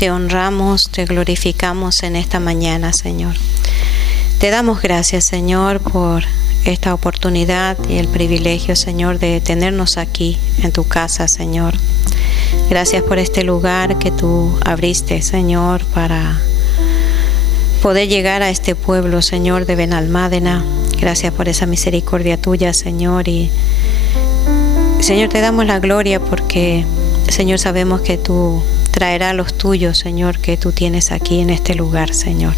te honramos, te glorificamos en esta mañana, Señor. Te damos gracias, Señor, por esta oportunidad y el privilegio, Señor, de tenernos aquí en tu casa, Señor. Gracias por este lugar que tú abriste, Señor, para poder llegar a este pueblo, Señor, de Benalmádena. Gracias por esa misericordia tuya, Señor. Y, Señor, te damos la gloria porque, Señor, sabemos que tú traerás los tuyos, Señor, que tú tienes aquí en este lugar, Señor.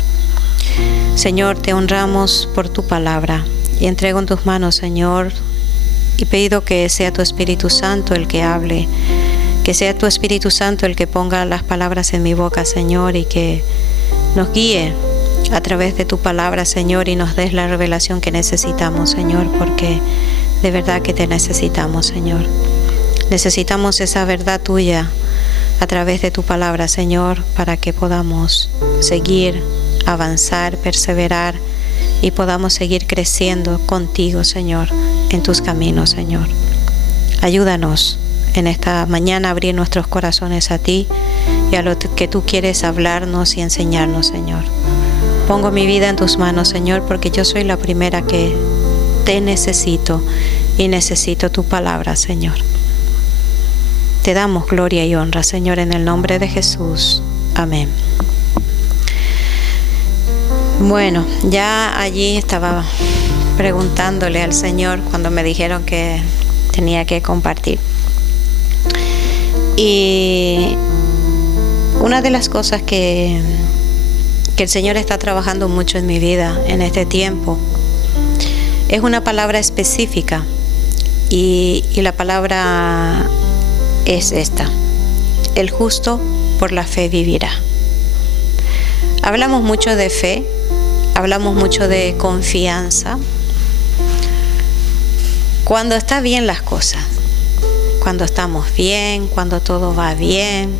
Señor, te honramos por tu palabra y entrego en tus manos, Señor, y pido que sea tu Espíritu Santo el que hable, que sea tu Espíritu Santo el que ponga las palabras en mi boca, Señor, y que nos guíe a través de tu palabra, Señor, y nos des la revelación que necesitamos, Señor, porque de verdad que te necesitamos, Señor. Necesitamos esa verdad tuya a través de tu palabra, Señor, para que podamos seguir, avanzar, perseverar y podamos seguir creciendo contigo, Señor, en tus caminos, Señor. Ayúdanos en esta mañana a abrir nuestros corazones a ti y a lo que tú quieres hablarnos y enseñarnos, Señor. Pongo mi vida en tus manos, Señor, porque yo soy la primera que te necesito y necesito tu palabra, Señor. Te damos gloria y honra, Señor, en el nombre de Jesús. Amén. Bueno, ya allí estaba preguntándole al Señor cuando me dijeron que tenía que compartir. Y una de las cosas que el Señor está trabajando mucho en mi vida en este tiempo es una palabra específica y la palabra es esta: el justo por la fe vivirá. Hablamos mucho de fe, hablamos mucho de confianza cuando están bien las cosas, cuando estamos bien, cuando todo va bien,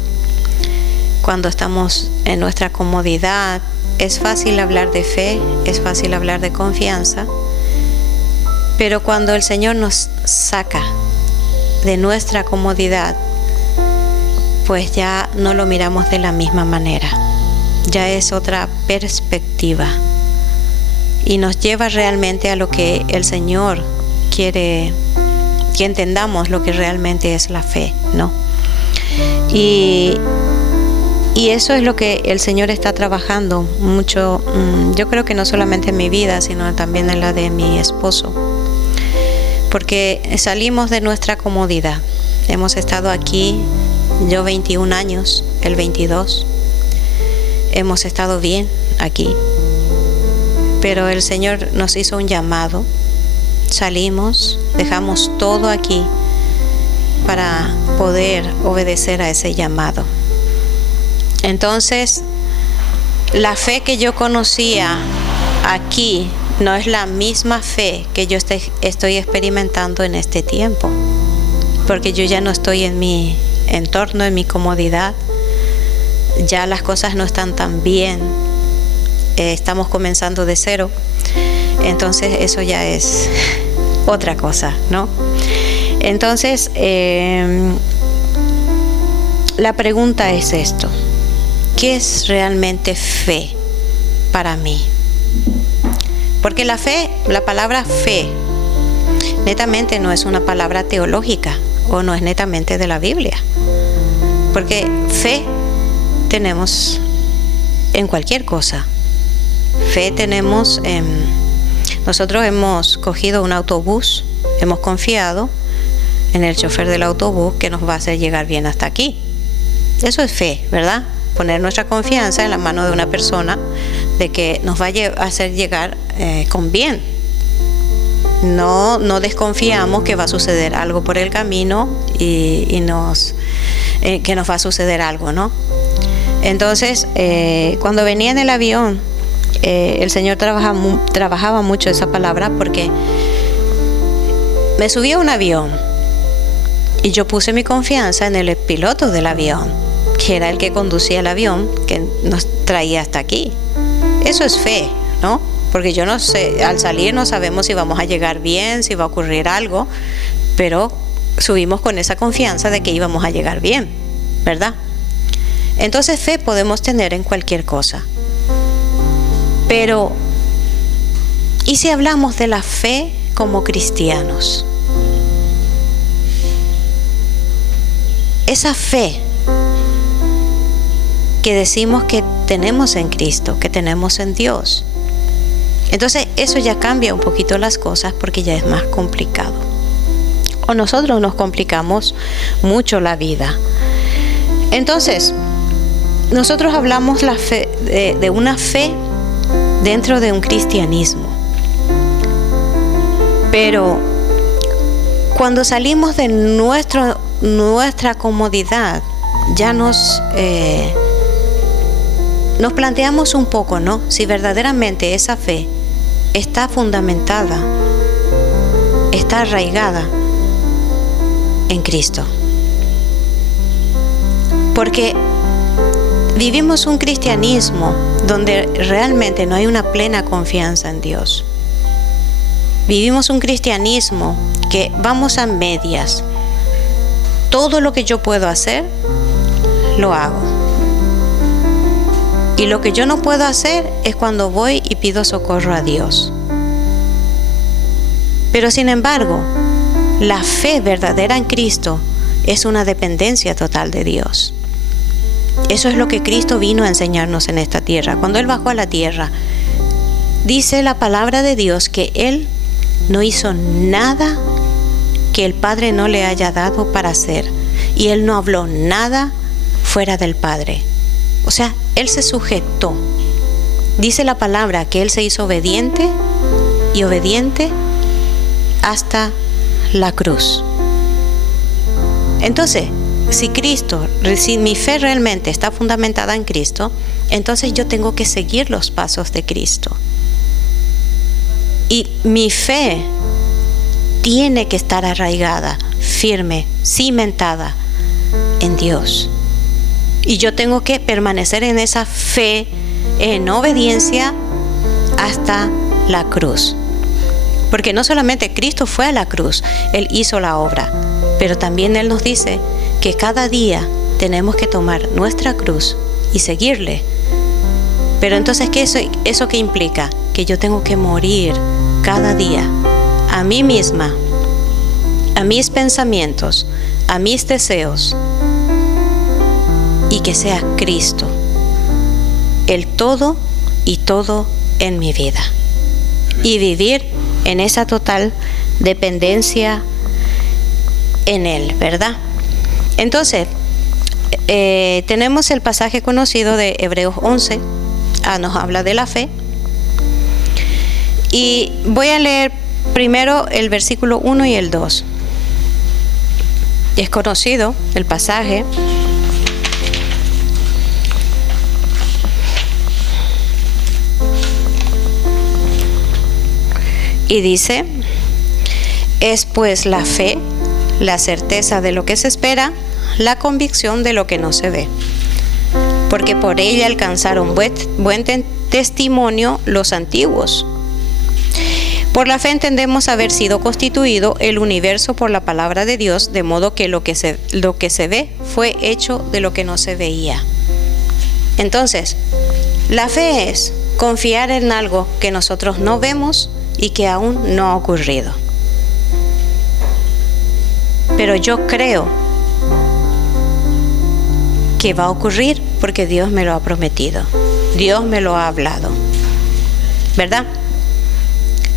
cuando estamos en nuestra comodidad. Es fácil hablar de fe, es fácil hablar de confianza, pero cuando el Señor nos saca de nuestra comodidad, pues ya no lo miramos de la misma manera. Ya es otra perspectiva y nos lleva realmente a lo que el Señor quiere que entendamos, lo que realmente es la fe, ¿no? Y eso es lo que el Señor está trabajando mucho, yo creo que no solamente en mi vida, sino también en la de mi esposo. Porque salimos de nuestra comodidad. Hemos estado aquí, yo 21 años, él 22. Hemos estado bien aquí. Pero el Señor nos hizo un llamado. Salimos, dejamos todo aquí para poder obedecer a ese llamado. Entonces, la fe que yo conocía aquí no es la misma fe que yo estoy experimentando en este tiempo, porque yo ya no estoy en mi entorno, en mi comodidad, ya las cosas no están tan bien, estamos comenzando de cero, entonces eso ya es otra cosa, ¿no? Entonces, la pregunta es esto: ¿qué es realmente fe para mí? Porque la fe, la palabra fe, netamente no es una palabra teológica o no es netamente de la Biblia. Porque fe tenemos en cualquier cosa. Fe tenemos en... Nosotros hemos cogido un autobús, hemos confiado en el chofer del autobús que nos va a hacer llegar bien hasta aquí. Eso es fe, ¿verdad? Poner nuestra confianza en la mano de una persona de que nos va a hacer llegar con bien. No desconfiamos que va a suceder algo por el camino y que nos va a suceder algo, ¿no? Entonces, cuando venía en el avión, el Señor trabajaba mucho esa palabra, porque me subí a un avión y yo puse mi confianza en el piloto del avión, que era el que conducía el avión que nos traía hasta aquí. Eso es fe, ¿no? Porque yo no sé, al salir no sabemos si vamos a llegar bien, si va a ocurrir algo, pero subimos con esa confianza de que íbamos a llegar bien, ¿verdad? Entonces fe podemos tener en cualquier cosa. Pero, ¿y si hablamos de la fe como cristianos? Esa fe que decimos que tenemos en Cristo, que tenemos en Dios. Entonces eso ya cambia un poquito las cosas porque ya es más complicado. O nosotros nos complicamos mucho la vida. Entonces, nosotros hablamos la fe, de una fe dentro de un cristianismo. Pero cuando salimos de nuestra comodidad, ya nos planteamos un poco, ¿no? Si verdaderamente esa fe está fundamentada, está arraigada en Cristo. Porque vivimos un cristianismo donde realmente no hay una plena confianza en Dios. Vivimos un cristianismo que vamos a medias. Todo lo que yo puedo hacer, lo hago. Y lo que yo no puedo hacer es cuando voy y pido socorro a Dios. Pero sin embargo, la fe verdadera en Cristo es una dependencia total de Dios. Eso es lo que Cristo vino a enseñarnos en esta tierra. Cuando Él bajó a la tierra, dice la palabra de Dios que Él no hizo nada que el Padre no le haya dado para hacer. Y Él no habló nada fuera del Padre. O sea, Él se sujetó. Dice la palabra que Él se hizo obediente y obediente hasta la cruz. Entonces, si mi fe realmente está fundamentada en Cristo, entonces yo tengo que seguir los pasos de Cristo. Y mi fe tiene que estar arraigada, firme, cimentada en Dios. Y yo tengo que permanecer en esa fe, en obediencia hasta la cruz. Porque no solamente Cristo fue a la cruz, Él hizo la obra, pero también Él nos dice que cada día tenemos que tomar nuestra cruz y seguirle. Pero entonces, ¿eso qué implica? Que yo tengo que morir cada día a mí misma, a mis pensamientos, a mis deseos, y que sea Cristo el todo y todo en mi vida, y vivir en esa total dependencia en Él, ¿verdad? Entonces, tenemos el pasaje conocido de Hebreos 11, nos habla de la fe, y voy a leer primero el versículo 1 y el 2. Es conocido el pasaje. Y dice: es pues la fe, la certeza de lo que se espera, la convicción de lo que no se ve. Porque por ella alcanzaron buen testimonio los antiguos. Por la fe entendemos haber sido constituido el universo por la palabra de Dios, de modo que lo que se ve fue hecho de lo que no se veía. Entonces, la fe es confiar en algo que nosotros no vemos y que aún no ha ocurrido. Pero yo creo que va a ocurrir porque Dios me lo ha prometido. Dios me lo ha hablado. ¿Verdad?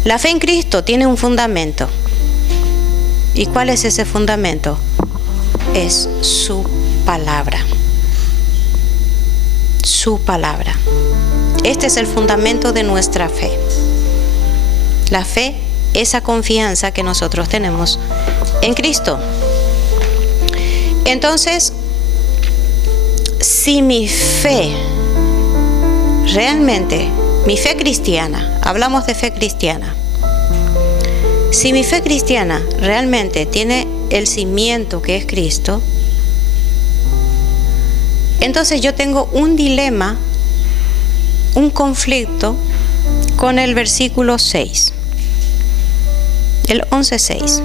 La fe en Cristo tiene un fundamento. ¿Y cuál es ese fundamento? Es su palabra. Su palabra. Este es el fundamento de nuestra fe. La fe, esa confianza que nosotros tenemos en Cristo. Entonces, si mi fe, realmente, mi fe cristiana, hablamos de fe cristiana, si mi fe cristiana realmente tiene el cimiento que es Cristo, entonces yo tengo un dilema, un conflicto con el versículo 6, el 11:6.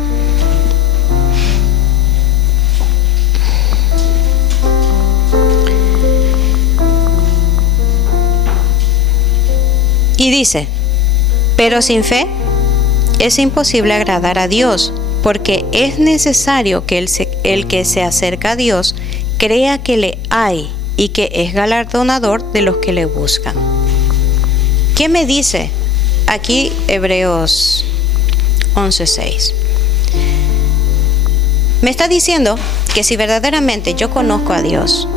Y dice, pero sin fe es imposible agradar a Dios, porque es necesario que el que se acerca a Dios crea que le hay y que es galardonador de los que le buscan. ¿Qué me dice aquí Hebreos 11:6? Me está diciendo que si verdaderamente yo conozco a Dios,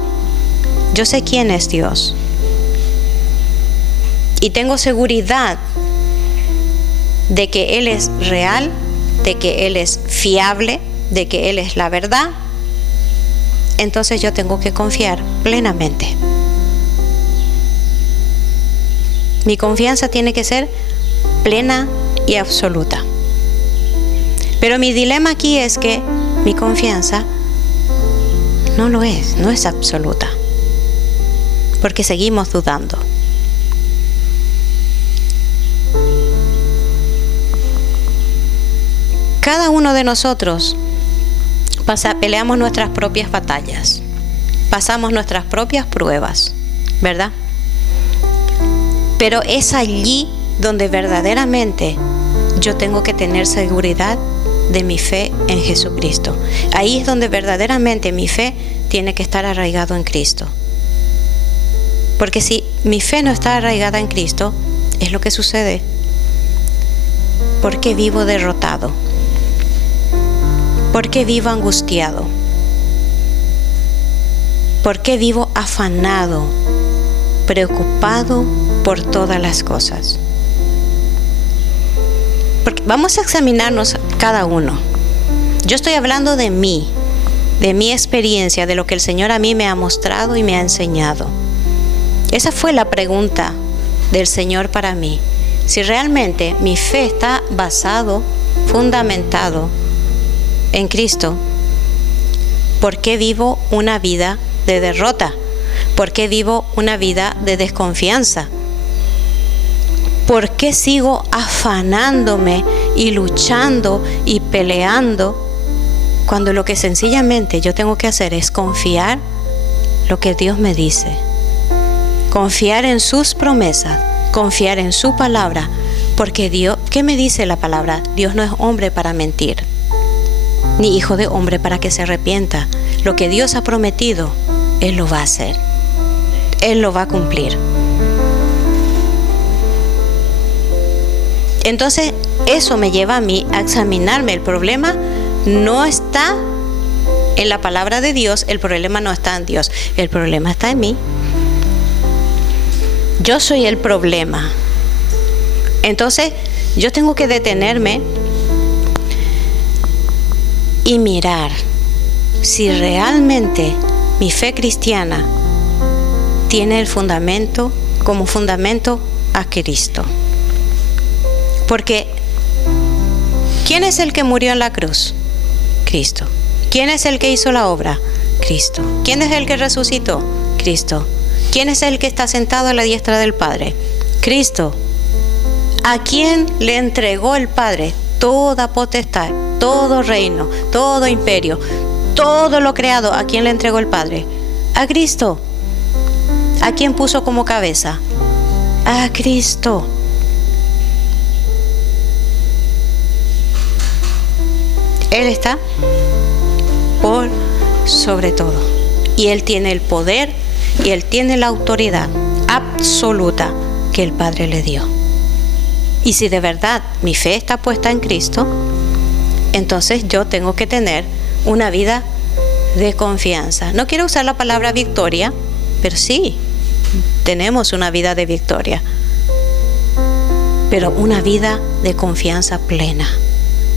yo sé quién es Dios, y tengo seguridad de que Él es real, de que Él es fiable, de que Él es la verdad, entonces yo tengo que confiar plenamente. Mi confianza tiene que ser plena y absoluta. Pero mi dilema aquí es que mi confianza no lo es, no es absoluta, porque seguimos dudando. Cada uno de nosotros peleamos nuestras propias batallas, pasamos nuestras propias pruebas, ¿verdad? Pero es allí donde verdaderamente yo tengo que tener seguridad de mi fe en Jesucristo. Ahí es donde verdaderamente mi fe tiene que estar arraigado en Cristo. Porque si mi fe no está arraigada en Cristo, es lo que sucede. ¿Por qué vivo derrotado? ¿Por qué vivo angustiado? ¿Por qué vivo afanado, preocupado por todas las cosas? Porque vamos a examinarnos cada uno. Yo estoy hablando de mí, de mi experiencia, de lo que el Señor a mí me ha mostrado y me ha enseñado. Esa fue la pregunta del Señor para mí. Si realmente mi fe está fundamentado en Cristo, ¿por qué vivo una vida de derrota? ¿Por qué vivo una vida de desconfianza? ¿Por qué sigo afanándome y luchando y peleando cuando lo que sencillamente yo tengo que hacer es confiar lo que Dios me dice? Confiar en sus promesas, confiar en su palabra, porque Dios, ¿qué me dice la palabra? Dios no es hombre para mentir, ni hijo de hombre para que se arrepienta. Lo que Dios ha prometido, Él lo va a hacer. Él lo va a cumplir. Entonces, eso me lleva a mí a examinarme. El problema no está en la palabra de Dios, el problema no está en Dios, el problema está en mí. Yo soy el problema. Entonces, yo tengo que detenerme y mirar si realmente mi fe cristiana tiene el fundamento, como fundamento a Cristo. Porque ¿quién es el que murió en la cruz? Cristo. ¿Quién es el que hizo la obra? Cristo. ¿Quién es el que resucitó? Cristo. ¿Quién es el que está sentado a la diestra del Padre? Cristo. ¿A quién le entregó el Padre toda potestad, todo reino, todo imperio, todo lo creado? ¿A quién le entregó el Padre? A Cristo. ¿A quién puso como cabeza? A Cristo. Él está por sobre todo. Y Él tiene el poder y Él tiene la autoridad absoluta que el Padre le dio. Y si de verdad mi fe está puesta en Cristo, entonces yo tengo que tener una vida de confianza. No quiero usar la palabra victoria, pero sí, tenemos una vida de victoria. Pero una vida de confianza plena.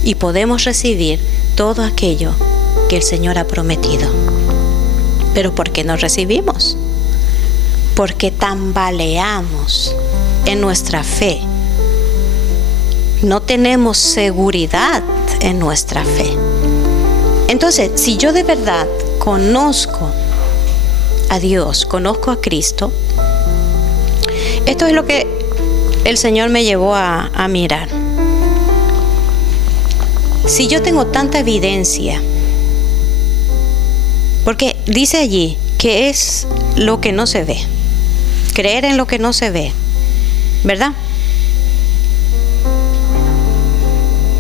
Y podemos recibir todo aquello que el Señor ha prometido. Pero ¿por qué no recibimos? Porque tambaleamos en nuestra fe. No tenemos seguridad en nuestra fe. Entonces, si yo de verdad conozco a Dios, conozco a Cristo, esto es lo que el Señor me llevó a mirar. Si yo tengo tanta evidencia, porque dice allí que es lo que no se ve, creer en lo que no se ve, ¿verdad?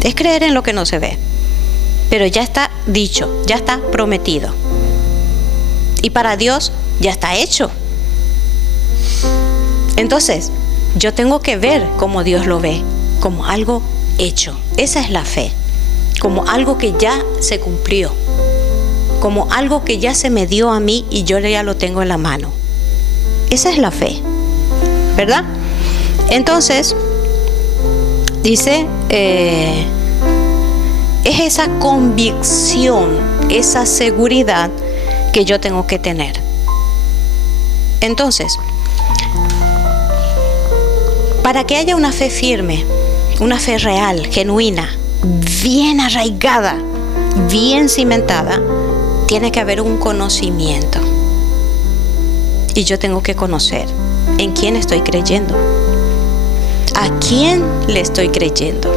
Es creer en lo que no se ve. Pero ya está dicho, ya está prometido. Y para Dios ya está hecho. Entonces, yo tengo que ver como Dios lo ve, como algo hecho. Esa es la fe. Como algo que ya se cumplió. Como algo que ya se me dio a mí y yo ya lo tengo en la mano. Esa es la fe, ¿verdad? Entonces, dice, es esa convicción, esa seguridad que yo tengo que tener. Entonces, para que haya una fe firme, una fe real, genuina, bien arraigada, bien cimentada, tiene que haber un conocimiento. Y yo tengo que conocer en quién estoy creyendo. ¿A quién le estoy creyendo?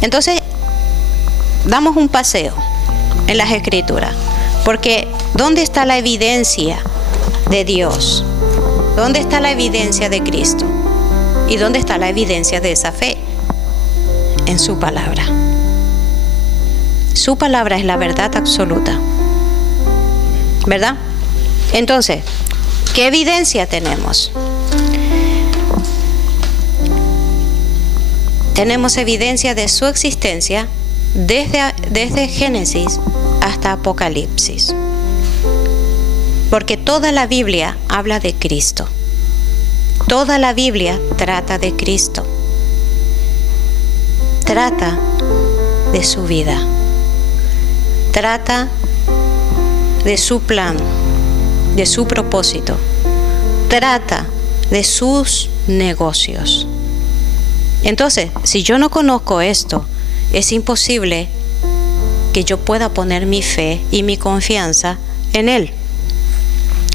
Entonces, damos un paseo en las Escrituras. Porque, ¿dónde está la evidencia de Dios? ¿Dónde está la evidencia de Cristo? ¿Y dónde está la evidencia de esa fe? En su palabra. Su palabra es la verdad absoluta. ¿Verdad? Entonces, ¿qué evidencia tenemos? Tenemos evidencia de su existencia desde Génesis hasta Apocalipsis. Porque toda la Biblia habla de Cristo. Toda la Biblia trata de Cristo. Trata de su vida. Trata de su plan, de su propósito. Trata de sus negocios. Entonces, si yo no conozco esto, es imposible que yo pueda poner mi fe y mi confianza en Él.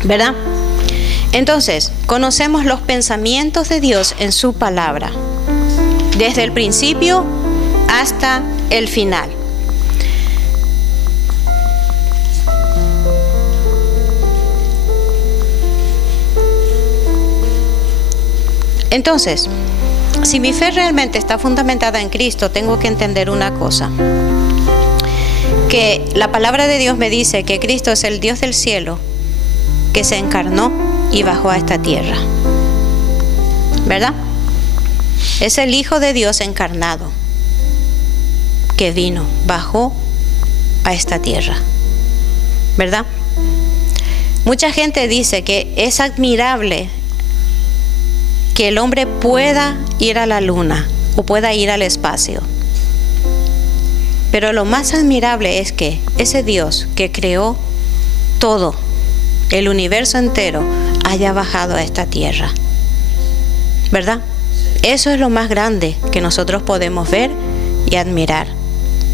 ¿Verdad? Entonces, conocemos los pensamientos de Dios en su palabra, desde el principio hasta el final. Entonces, si mi fe realmente está fundamentada en Cristo, tengo que entender una cosa. Que la palabra de Dios me dice que Cristo es el Dios del cielo, que se encarnó y bajó a esta tierra. ¿Verdad? Es el Hijo de Dios encarnado, que vino, bajó a esta tierra. ¿Verdad? Mucha gente dice que es admirable que el hombre pueda ir a la luna o pueda ir al espacio. Pero lo más admirable es que ese Dios que creó todo, el universo entero, haya bajado a esta tierra. ¿Verdad? Eso es lo más grande que nosotros podemos ver y admirar.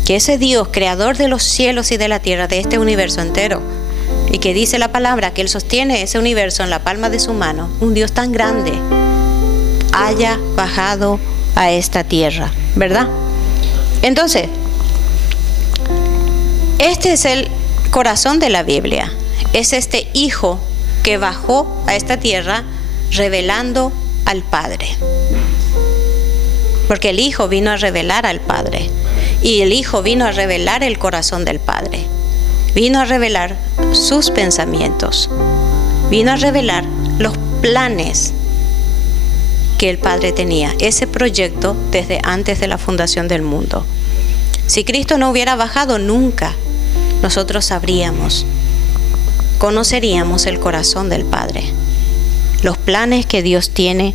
Que ese Dios, creador de los cielos y de la tierra, de este universo entero, y que dice la palabra que Él sostiene ese universo en la palma de su mano, un Dios tan grande, haya bajado a esta tierra, ¿verdad? Entonces, este es el corazón de la Biblia. Es este Hijo que bajó a esta tierra revelando al Padre. Porque el Hijo vino a revelar al Padre. Y el Hijo vino a revelar el corazón del Padre. Vino a revelar sus pensamientos. Vino a revelar los planes que el Padre tenía, ese proyecto desde antes de la fundación del mundo. Si Cristo no hubiera bajado nunca, nosotros sabríamos, conoceríamos el corazón del Padre, los planes que Dios tiene,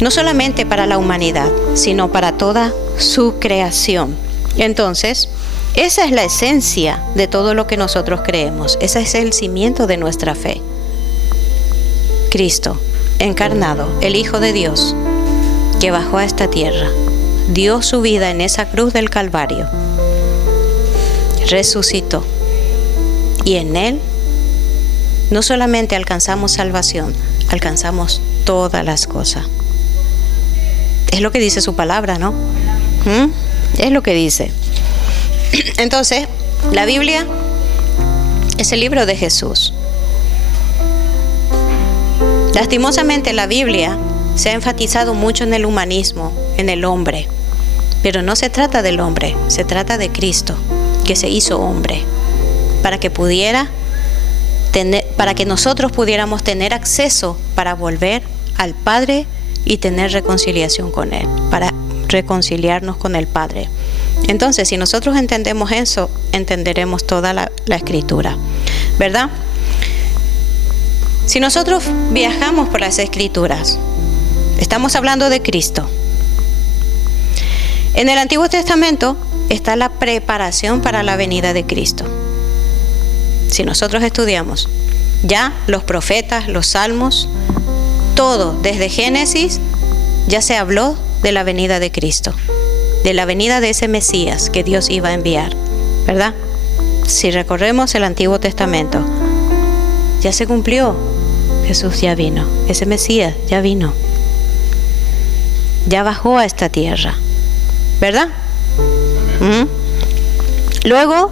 no solamente para la humanidad, sino para toda su creación. Entonces, esa es la esencia de todo lo que nosotros creemos, ese es el cimiento de nuestra fe. Cristo encarnado, el Hijo de Dios, que bajó a esta tierra, dio su vida en esa cruz del Calvario, resucitó, y en Él no solamente alcanzamos salvación, alcanzamos todas las cosas. Es lo que dice su palabra, ¿no? Es lo que dice. Entonces, la Biblia es el libro de Jesús. Lastimosamente la Biblia se ha enfatizado mucho en el humanismo, en el hombre, Pero no se trata del hombre, se trata de Cristo, que se hizo hombre, para que nosotros pudiéramos tener acceso para volver al Padre y tener reconciliación con Él, para reconciliarnos con el Padre. Entonces, si nosotros entendemos eso, entenderemos toda la Escritura, ¿verdad? Si nosotros viajamos por las Escrituras, estamos hablando de Cristo. En el Antiguo Testamento está la preparación para la venida de Cristo. Si nosotros estudiamos ya los profetas, los salmos, todo desde Génesis ya se habló de la venida de Cristo, de la venida de ese Mesías que Dios iba a enviar, ¿verdad? Si recorremos el Antiguo Testamento, ya se cumplió. Jesús ya vino, ese Mesías ya vino, ya bajó a esta tierra, ¿verdad? Luego,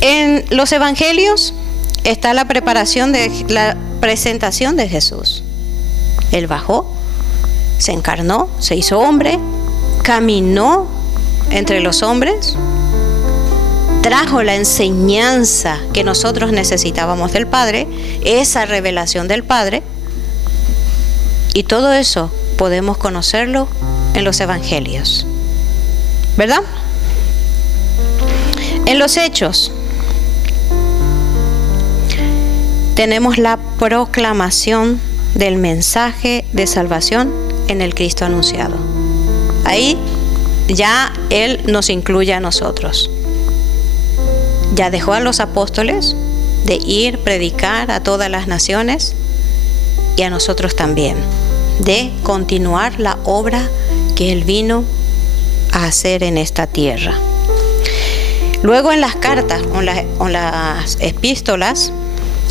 en los evangelios está la preparación de la presentación de Jesús. Él bajó, se encarnó, se hizo hombre, caminó entre los hombres, trajo la enseñanza que nosotros necesitábamos del Padre, esa revelación del Padre, y todo eso podemos conocerlo en los evangelios, ¿verdad? En los Hechos tenemos la proclamación del mensaje de salvación en el Cristo anunciado. Ahí ya Él nos incluye a nosotros. Ya dejó a los apóstoles de ir, predicar a todas las naciones, y a nosotros también, de continuar la obra que Él vino a hacer en esta tierra. Luego en las cartas, o las epístolas,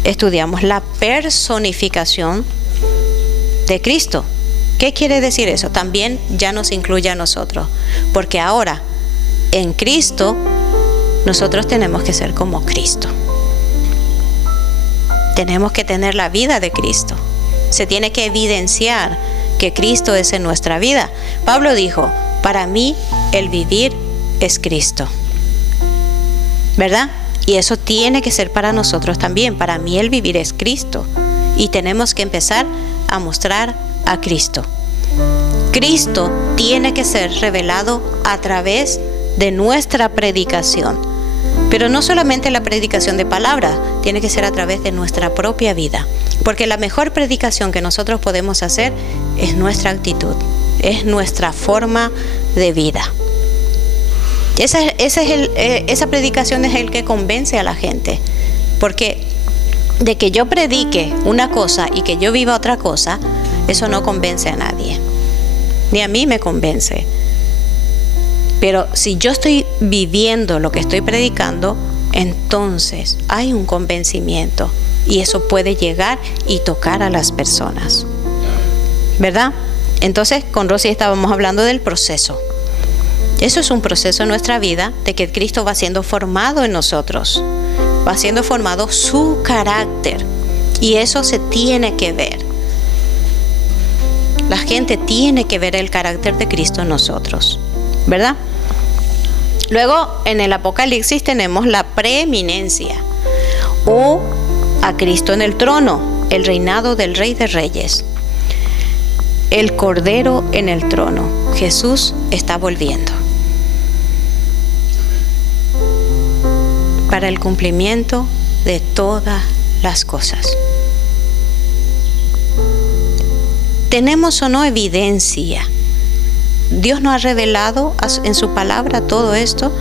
estudiamos la personificación de Cristo. ¿Qué quiere decir eso? También ya nos incluye a nosotros, porque ahora en Cristo nosotros tenemos que ser como Cristo. Tenemos que tener la vida de Cristo. Se tiene que evidenciar que Cristo es en nuestra vida. Pablo dijo, para mí el vivir es Cristo, ¿verdad? Y eso tiene que ser para nosotros también. Para mí el vivir es Cristo. Y tenemos que empezar a mostrar a Cristo. Cristo tiene que ser revelado a través de nuestra predicación. Pero no solamente la predicación de palabras, tiene que ser a través de nuestra propia vida. Porque la mejor predicación que nosotros podemos hacer es nuestra actitud, es nuestra forma de vida. Esa predicación es el que convence a la gente. Porque de que yo predique una cosa y que yo viva otra cosa, eso no convence a nadie. Ni a mí me convence. Pero si yo estoy viviendo lo que estoy predicando, entonces hay un convencimiento. Y eso puede llegar y tocar a las personas, ¿verdad? Entonces, con Rosy estábamos hablando del proceso. Eso es un proceso en nuestra vida, de que Cristo va siendo formado en nosotros. Va siendo formado su carácter. Y eso se tiene que ver. La gente tiene que ver el carácter de Cristo en nosotros, ¿verdad? Luego, en el Apocalipsis tenemos la preeminencia, o a Cristo en el trono, el reinado del Rey de Reyes. El Cordero en el trono. Jesús está volviendo para el cumplimiento de todas las cosas. ¿Tenemos o no evidencia? Dios nos ha revelado en su palabra todo esto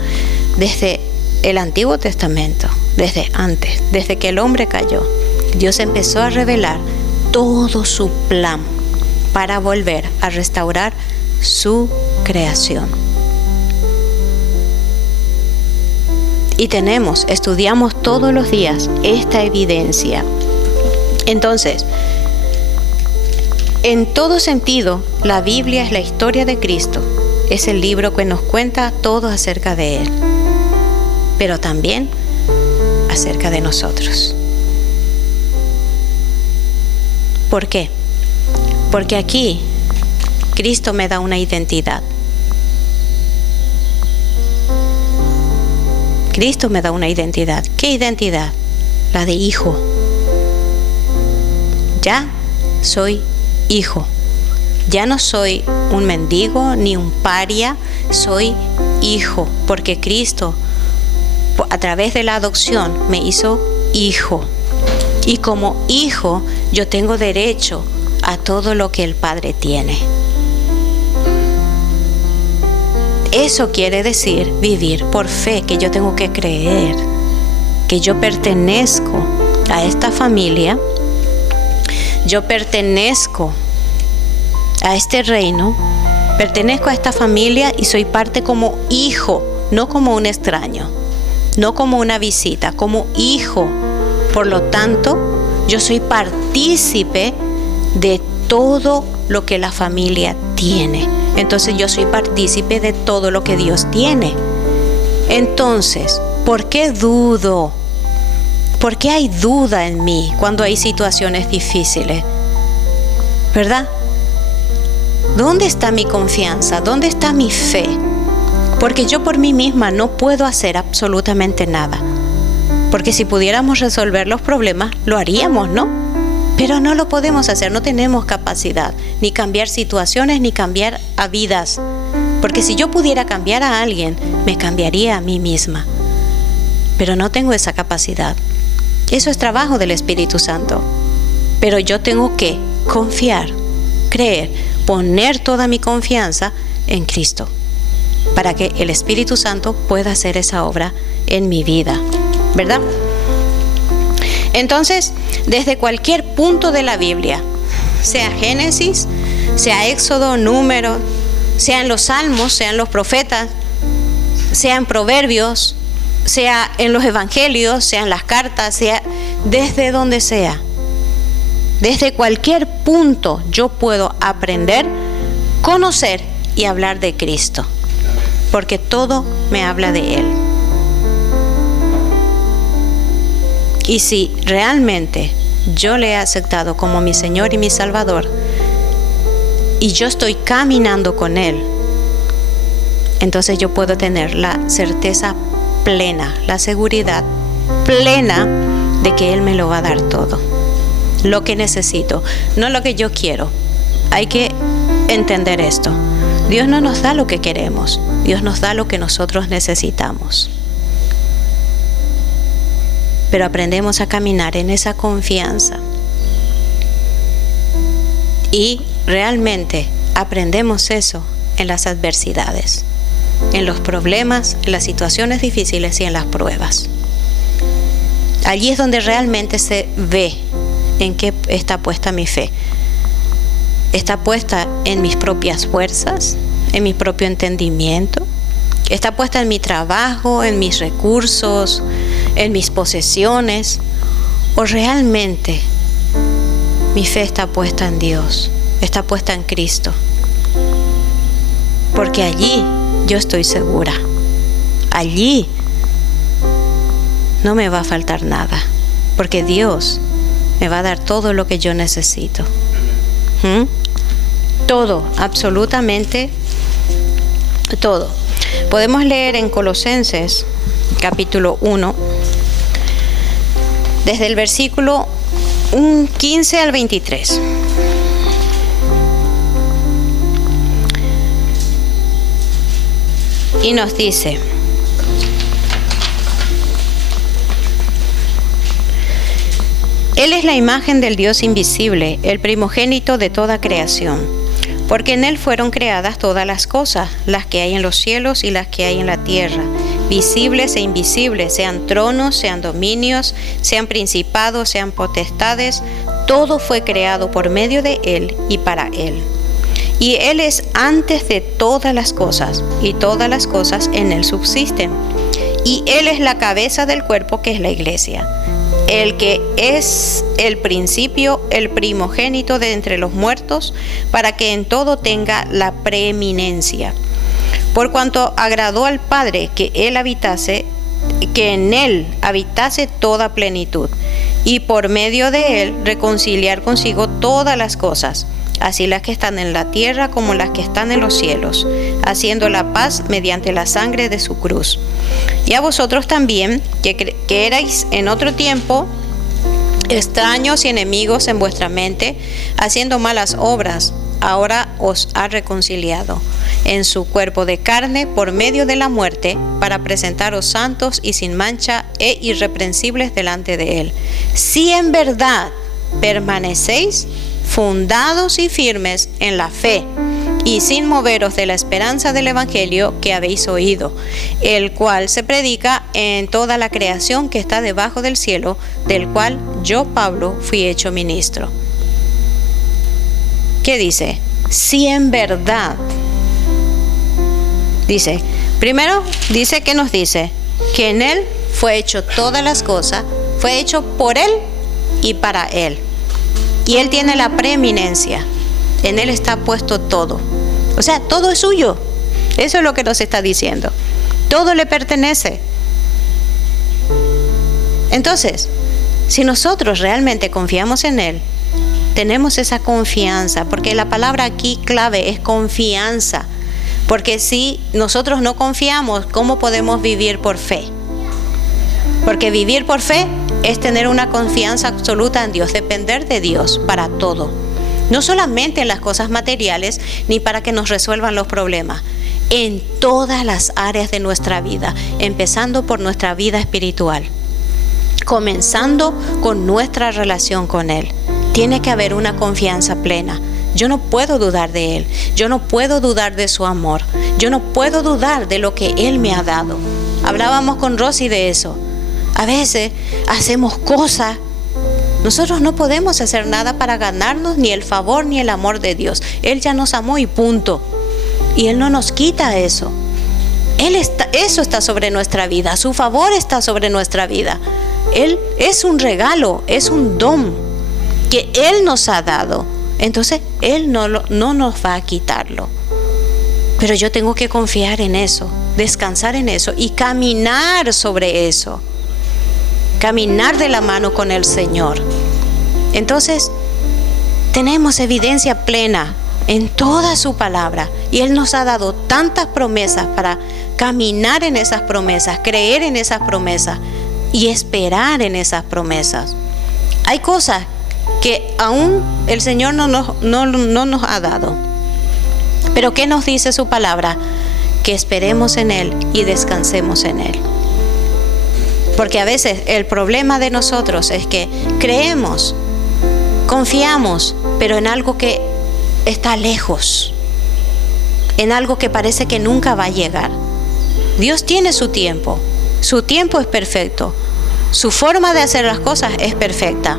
desde el Antiguo Testamento, desde antes, desde que el hombre cayó. Dios empezó a revelar todo su plan para volver a restaurar su creación. Y estudiamos todos los días esta evidencia. Entonces, en todo sentido, la Biblia es la historia de Cristo. Es el libro que nos cuenta todo acerca de Él, pero también acerca de nosotros. ¿Por qué? Porque aquí Cristo me da una identidad. Cristo me da una identidad. ¿Qué identidad? La de hijo. Ya soy hijo. Ya no soy un mendigo ni un paria, soy hijo, porque Cristo, a través de la adopción, me hizo hijo. Y como hijo, yo tengo derecho a todo lo que el Padre tiene. Eso quiere decir vivir por fe, que yo tengo que creer que yo pertenezco a esta familia, yo pertenezco a este reino, pertenezco a esta familia y soy parte como hijo, no como un extraño, no como una visita, como hijo. Por lo tanto, yo soy partícipe de todo lo que la familia tiene. Entonces yo soy partícipe de todo lo que Dios tiene. Entonces, ¿por qué dudo? ¿Por qué hay duda en mí cuando hay situaciones difíciles? ¿Verdad? ¿Dónde está mi confianza? ¿Dónde está mi fe? Porque yo por mí misma no puedo hacer absolutamente nada. Porque si pudiéramos resolver los problemas, lo haríamos, ¿no? Pero no lo podemos hacer, no tenemos capacidad, ni cambiar situaciones, ni cambiar a vidas. Porque si yo pudiera cambiar a alguien, me cambiaría a mí misma. Pero no tengo esa capacidad. Eso es trabajo del Espíritu Santo. Pero yo tengo que confiar, creer, poner toda mi confianza en Cristo, para que el Espíritu Santo pueda hacer esa obra en mi vida, ¿verdad? Entonces, desde cualquier punto de la Biblia, sea Génesis, sea Éxodo, Números, sean los Salmos, sean los profetas, sean Proverbios, sea en los Evangelios, sean las cartas, sea desde donde sea, desde cualquier punto yo puedo aprender, conocer y hablar de Cristo, porque todo me habla de Él. Y si realmente yo le he aceptado como mi Señor y mi Salvador, y yo estoy caminando con Él, entonces yo puedo tener la certeza plena, la seguridad plena de que Él me lo va a dar todo, lo que necesito, no lo que yo quiero. Hay que entender esto. Dios no nos da lo que queremos, Dios nos da lo que nosotros necesitamos. Pero aprendemos a caminar en esa confianza. Y realmente aprendemos eso en las adversidades, en los problemas, en las situaciones difíciles y en las pruebas. Allí es donde realmente se ve en qué está puesta mi fe. Está puesta en mis propias fuerzas, en mi propio entendimiento. Está puesta en mi trabajo, en mis recursos, en mis posesiones. O realmente mi fe está puesta en Dios, está puesta en Cristo. Porque allí yo estoy segura. Allí no me va a faltar nada, porque Dios me va a dar todo lo que yo necesito. Todo, absolutamente todo. Podemos leer en Colosenses capítulo 1, desde el versículo 15 al 23. Y nos dice: Él es la imagen del Dios invisible, el primogénito de toda creación, porque en Él fueron creadas todas las cosas, las que hay en los cielos y las que hay en la tierra, visibles e invisibles, sean tronos, sean dominios, sean principados, sean potestades. Todo fue creado por medio de Él y para Él. Y Él es antes de todas las cosas, y todas las cosas en Él subsisten. Y Él es la cabeza del cuerpo, que es la iglesia, el que es el principio, el primogénito de entre los muertos, para que en todo tenga la preeminencia. Por cuanto agradó al Padre que en Él habitase toda plenitud, y por medio de Él reconciliar consigo todas las cosas, así las que están en la tierra como las que están en los cielos, haciendo la paz mediante la sangre de su cruz. Y a vosotros también, que erais en otro tiempo extraños y enemigos en vuestra mente, haciendo malas obras, ahora os ha reconciliado en su cuerpo de carne por medio de la muerte, para presentaros santos y sin mancha e irreprensibles delante de él. Si en verdad permanecéis fundados y firmes en la fe, y sin moveros de la esperanza del Evangelio que habéis oído, el cual se predica en toda la creación que está debajo del cielo, del cual yo, Pablo, fui hecho ministro. ¿Qué dice? Si en verdad. Dice, primero dice, ¿qué nos dice? Que en Él fue hecho todas las cosas, fue hecho por Él y para Él. Y Él tiene la preeminencia. En Él está puesto todo. O sea, todo es suyo. Eso es lo que nos está diciendo. Todo le pertenece. Entonces, si nosotros realmente confiamos en Él, tenemos esa confianza, porque la palabra aquí clave es confianza. Porque si nosotros no confiamos, ¿cómo podemos vivir por fe? Porque vivir por fe es tener una confianza absoluta en Dios, depender de Dios para todo. No solamente en las cosas materiales, ni para que nos resuelvan los problemas. En todas las áreas de nuestra vida, empezando por nuestra vida espiritual, comenzando con nuestra relación con Él. Tiene que haber una confianza plena. Yo no puedo dudar de Él. Yo no puedo dudar de su amor. Yo no puedo dudar de lo que Él me ha dado. Hablábamos con Rosy de eso. A veces hacemos cosas. Nosotros no podemos hacer nada para ganarnos ni el favor ni el amor de Dios. Él ya nos amó y punto. Y Él no nos quita eso. Eso está sobre nuestra vida. Su favor está sobre nuestra vida. Él es un regalo, es un don que Él nos ha dado. Entonces Él no nos va a quitarlo. Pero yo tengo que confiar en eso, descansar en eso y caminar sobre eso. Caminar de la mano con el Señor. Entonces, tenemos evidencia plena en toda su palabra. Y Él nos ha dado tantas promesas para caminar en esas promesas, creer en esas promesas y esperar en esas promesas. Hay cosas que aún el Señor no nos ha dado. Pero ¿qué nos dice su palabra? Que esperemos en Él y descansemos en Él. Porque a veces el problema de nosotros es que creemos, confiamos, pero en algo que está lejos, en algo que parece que nunca va a llegar. Dios tiene su tiempo es perfecto, su forma de hacer las cosas es perfecta,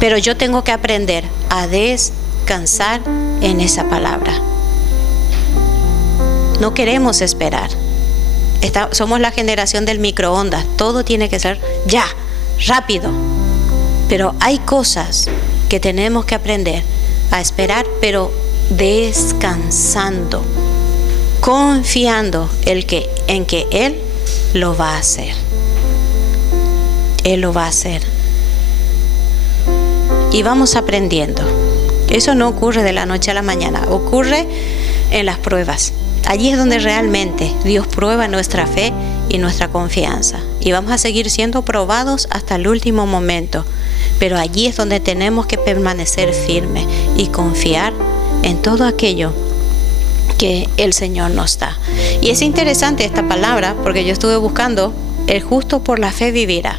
pero yo tengo que aprender a descansar en esa palabra. No queremos esperar. Somos la generación del microondas. Todo tiene que ser ya, rápido. Pero hay cosas que tenemos que aprender a esperar, pero descansando, confiando en que Él lo va a hacer. Él lo va a hacer. Y vamos aprendiendo. Eso no ocurre de la noche a la mañana. Ocurre en las pruebas. Allí es donde realmente Dios prueba nuestra fe y nuestra confianza. Y vamos a seguir siendo probados hasta el último momento. Pero allí es donde tenemos que permanecer firmes y confiar en todo aquello que el Señor nos da. Y es interesante esta palabra porque yo estuve buscando: el justo por la fe vivirá.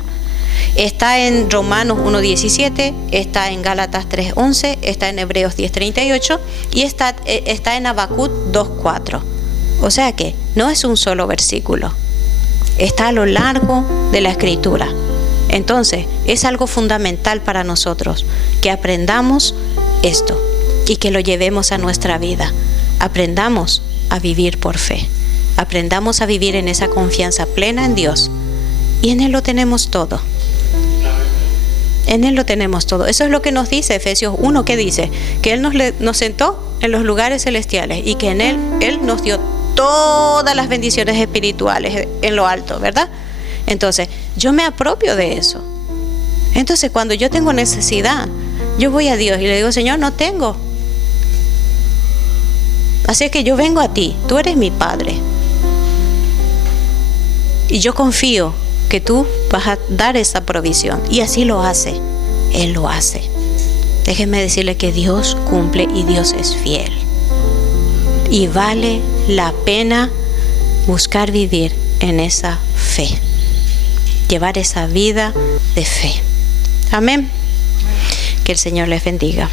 Está en Romanos 1:17, está en Gálatas 3:11, está en Hebreos 10:38 y está en Habacuc 2:4. O sea que no es un solo versículo, está a lo largo de la Escritura. Entonces es algo fundamental para nosotros que aprendamos esto y que lo llevemos a nuestra vida. Aprendamos a vivir por fe, aprendamos a vivir en esa confianza plena en Dios, y en Él lo tenemos todo. En Él lo tenemos todo. Eso es lo que nos dice Efesios 1, que dice que Él nos sentó en los lugares celestiales y que en Él nos dio todas las bendiciones espirituales en lo alto, ¿verdad? Entonces, yo me apropio de eso. Entonces, cuando yo tengo necesidad, yo voy a Dios y le digo: Señor, no tengo. Así es que yo vengo a ti, tú eres mi Padre. Y yo confío que tú vas a dar esa provisión. Y así lo hace. Él lo hace. Déjenme decirle que Dios cumple y Dios es fiel. Y vale la pena buscar vivir en esa fe. Llevar esa vida de fe. Amén. Que el Señor les bendiga.